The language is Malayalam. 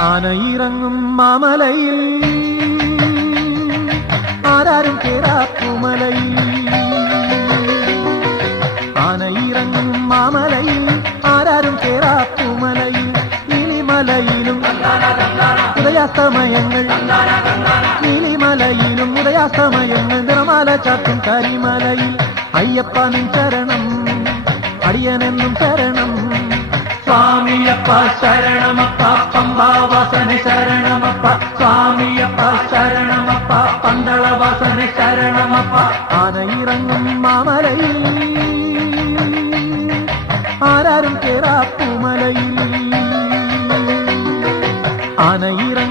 ആനയിറങ്ങും മാമലയിൽ ആരാരും കേറാപ്പുമലയിൽ ആനയിറങ്ങും മാമലയിൽ ആരാരും കേറാപ്പുമലയിൽ നീലിമലയിലും ഉദയാസ്തമയങ്ങൾ നീലിമലയിലും ഉദയാസ്തമയങ്ങൾ നിറമാല ചാത്തും കരിമലയിൽ അയ്യപ്പ നിൻ ശരണം അടിയനെന്നും ശരണം സ്വാമിയപ്പ ശരണമപ്പ പമ്പാവാസന ശരണമപ്പ സ്വാമിയപ്പ ശരണമപ്പ പന്തളവാസന ശരണമപ്പ ആനയിറങ്ങും മാമലയിൽ ആരാരും കേറാപ്പുമലയിൽ ആനയിറങ്ങും